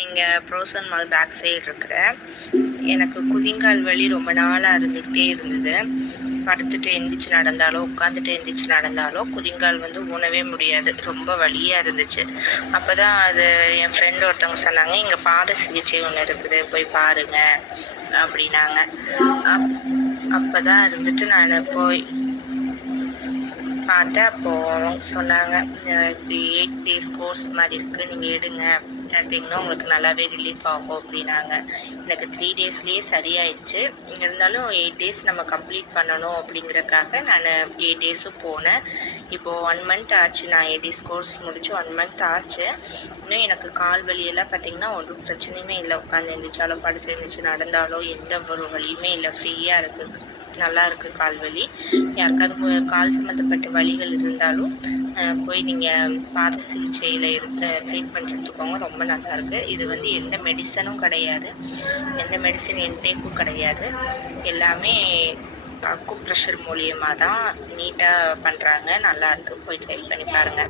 இங்க frozen mall back side இருக்கிறேன். எனக்கு குதிங்கால் வலி ரொம்ப நாளா இருந்துகிட்டே இருந்தது. படுத்துட்டு எந்திரிச்சு நடந்தாலோ, உட்காந்துட்டு எந்திரிச்சு நடந்தாலோ குதிங்கால் வந்து ஊனவே முடியாது. ரொம்ப வலியா இருந்துச்சு. அப்பதான் அது என் ஃப்ரெண்ட் ஒருத்தவங்க சொன்னாங்க, "இங்க பாத சிகிச்சை ஒண்ணு இருக்குது. போய் பாருங்க" அப்படின்னாங்க. அப் அப்பதான் இருந்துட்டு நானு போய் பார்த்தேன். அப்போ அவங்க சொன்னாங்க, இப்படி 8 டேஸ் கோர்ஸ் மாரி இருக்கு. நீங்க எடுங்க. எடுத்தீங்கன்னா உங்களுக்கு நல்லாவே ரிலீஃப் ஆகும்" அப்படின்னாங்க. எனக்கு 3 டேஸ்லயே சரியாயிடுச்சு. இருந்தாலும் 8 டேஸ் நம்ம கம்ப்ளீட் பண்ணணும் அப்படிங்கிறதுக்காக நானு 8 டேஸும் போனேன். இப்போ 1 மந்த் ஆச்சு. நான் 8 டேஸ் கோர்ஸ் முடிச்சு 1 மந்த் ஆச்சு. இன்னும் எனக்கு கால் வலியெல்லாம் பார்த்தீங்கன்னா, ஒரு பிரச்சனையுமே இல்ல. உட்காந்து எந்திரிச்சாலோ, படுத்து எந்திரிச்சு நடந்தாலோ எந்த ஒரு வலியுமே இல்ல. ஃப்ரீயா இருக்கு. நல்லா இருக்கு கால் வலி. யாருக்காவது கால் சம்மந்தப்பட்ட வலிகள் இருந்தாலும் போய் நீங்க பாத சிகிச்சையில ட்ரீட்மெண்ட் எடுத்துக்கோங்க. ரொம்ப நல்லா இருக்கு. இது வந்து எந்த மெடிசனும் கிடையாது. எந்த மெடிசின் இன்டேக்கும் கிடையாது. எல்லாமே அக்குப்ரெஷர் மூலியமா தான் நீட்டா பண்றாங்க. நல்லா இருக்கு. போய் ட்ரை பண்ணி பாருங்க.